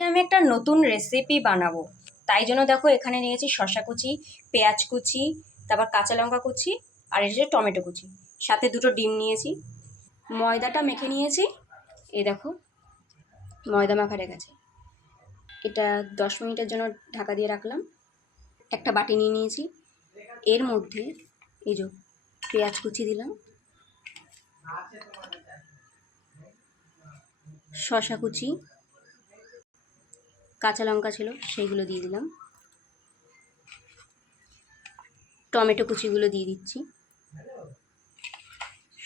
আমি একটা নতুন রেসিপি বানাবো, তাই জন্য দেখো এখানে নিয়েছি শসা কুচি, পেঁয়াজ কুচি, তারপর কাঁচা লঙ্কা কুচি, আর এটা টমেটো কুচি, সাথে দুটো ডিম নিয়েছি। ময়দাটা মেখে নিয়েছি, এই দেখো ময়দা মাখা রেখেছি। এটা 10 মিনিটের জন্য ঢাকা দিয়ে রাখলাম। একটা বাটি নিয়ে নিয়েছি, এর মধ্যে এই যে পেঁয়াজ কুচি দিলাম, শসা কুচি, কাঁচা লঙ্কা ছিল সেইগুলো দিয়ে দিলাম, টমেটো কুচিগুলো দিয়ে দিচ্ছি,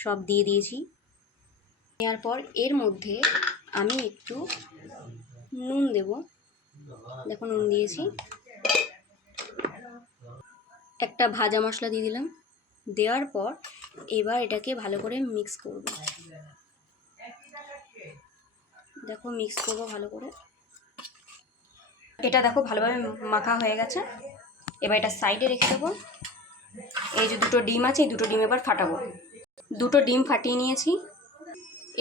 সব দিয়ে দিয়েছি। দেওয়ার পর এর মধ্যে আমি একটু নুন দেব, দেখো নুন দিয়েছি, একটা ভাজা মশলা দিয়ে দিলাম। দেওয়ার পর এবার এটাকে ভালো করে মিক্স করব, দেখো মিক্স করব ভালো করে। এটা দেখো ভালোভাবে মাখা হয়ে গেছে। এবার এটা সাইডে রেখে দেবো। এই যে দুটো ডিম আছে, এই দুটো ডিম এবার ফাটাবো। দুটো ডিম ফাটিয়ে নিয়েছি,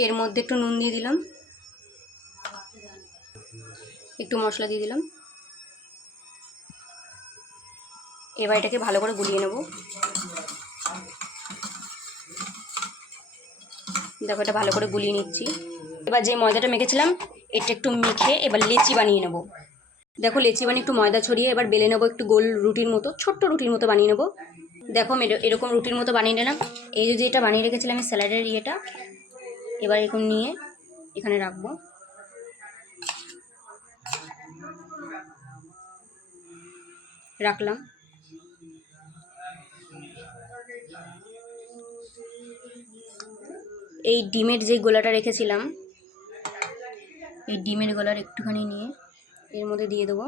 এর মধ্যে একটু নুন দিয়ে দিলাম, একটু মশলা দিয়ে দিলাম। এবার এটাকে ভালো করে গুলিয়ে নেব। দেখো এটা ভালো করে গুলিয়ে নিচ্ছি। এবার যে ময়দাটা মেখেছিলাম এটা একটু মেখে এবার লেচি বানিয়ে নেব। দেখো লেচি বানিয়ে একটু ময়দা ছড়িয়ে এবার বেলে নেবো, একটু গোল রুটির মতো, ছোট্ট রুটির মতো বানিয়ে নেবো। দেখো এরকম রুটির মতো বানিয়ে নিলাম। এই যে এটা বানিয়ে রেখেছিলাম আমি স্যালাডের ইয়েটা, এবার এখন নিয়ে এখানে রাখবো। রাখলাম। এই ডিমের যে গোলাটা রেখেছিলাম, এই ডিমের গোলার একটুখানি নিয়ে এর মধ্যে দিয়ে দেবো।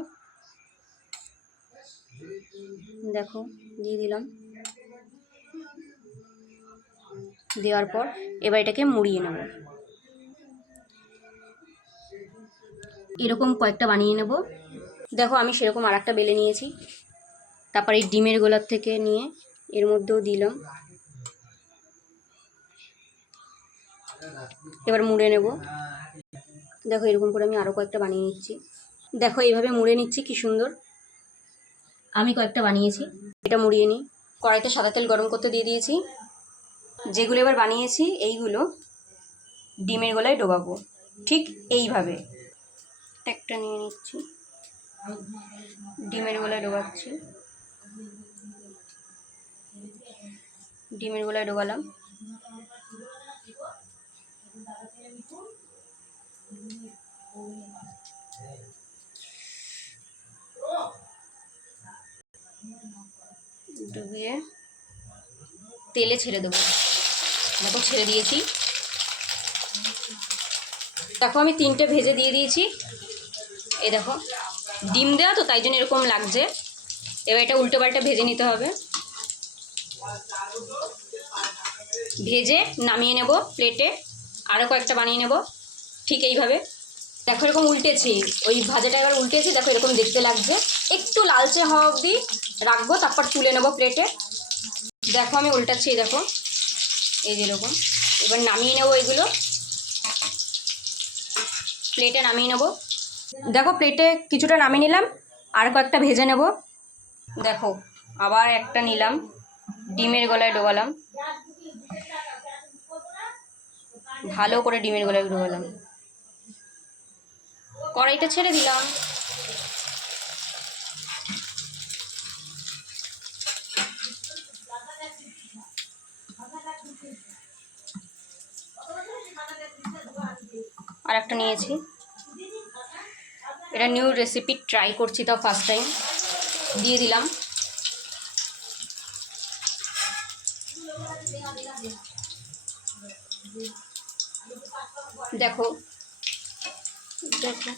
দেখো দিয়ে দিলাম। দেওয়ার পর এবার এটাকে মুড়িয়ে নেব। এরকম কয়েকটা বানিয়ে নেব। দেখো আমি সেরকম আর একটা বেলে নিয়েছি। তারপর এই ডিমের গোলার থেকে নিয়ে এর মধ্যেও দিলাম। এবার মুড়ে নেব। দেখো এরকম করে আমি আরও কয়েকটা বানিয়ে নিচ্ছি। দেখো এইভাবে মুড়ে নিচ্ছি, কি সুন্দর। আমি কয়েকটা বানিয়েছি, এটা মুড়িয়ে নিই। কড়াইতে সাদা তেল গরম করতে দিয়ে দিয়েছি। যেগুলো এবার বানিয়েছি এইগুলো ডিমের গোলায় ডোবাবো, ঠিক এইভাবে। একটা নিয়ে নিচ্ছি, ডিমের গোলায় ডোবাচ্ছি। ডিমের গোলায় ডোবালাম। ডুবিয়ে তেলে ছেড়ে দেবো। দেখো ছেড়ে দিয়েছি। দেখো আমি 3টে ভেজে দিয়ে দিয়েছি। এই দেখো ডিম দেওয়া তো তাই জন্য এরকম লাগছে। এবার এটা উল্টো পাল্টা ভেজে নিতে হবে। ভেজে নামিয়ে নেব প্লেটে। আরও কয়েকটা বানিয়ে নেব ঠিক এইভাবে। দেখো এরকম উল্টেছি, ওই ভাজাটা এবার উল্টেছি, দেখো এরকম দেখতে লাগছে। একটু লালচে হওয়া অবধি রাখবো, তারপর তুলে নেব প্লেটে। দেখো আমি উল্টাচ্ছি, দেখো এই যে এরকম। এবার নামিয়ে নেব এগুলো, প্লেটে নামিয়ে নেব। দেখো প্লেটে কিছুটা নামিয়ে নিলাম, আর কয়েকটা ভেজে নেব। দেখো আবার একটা নিলাম, ডিমের গলায় ডোবালাম, ভালো করে ডিমের গলায় ডোবালাম। কড়াইটা ছেড়ে দিলাম। আর একটা নিয়েছি। এটা নিউ রেসিপি ট্রাই করছি, তাও ফার্স্ট টাইম। দিয়ে দিলাম। দেখো দেখো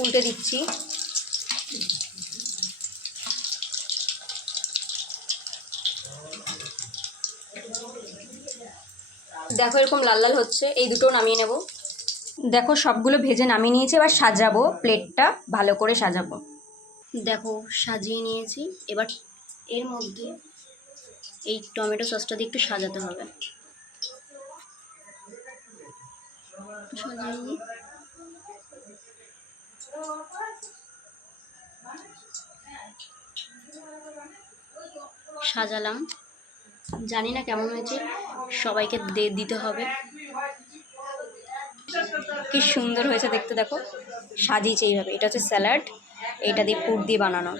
উল্টে দিচ্ছি। দেখো এরকম লাল লাল হচ্ছে, এই দুটো নামিয়ে নেব। দেখো সবগুলো ভেজে নামিয়ে নিয়েছি, এবার সাজাবো প্লেটটা, ভালো করে সাজাবো। দেখো সাজিয়ে নিয়েছি। এবার এর মধ্যে এই টমেটো সসটা দিয়ে একটু সাজাতে হবে। সাজিয়ে নিই। সাজালাম, জানি না কেমন হয়েছে, সবাইকে দিতে হবে। কি সুন্দর হয়েছে দেখতে, দেখো সাজিয়েছে এইভাবে। এটা হচ্ছে স্যালাড, এটা দিয়ে পুর দিয়ে বানানো।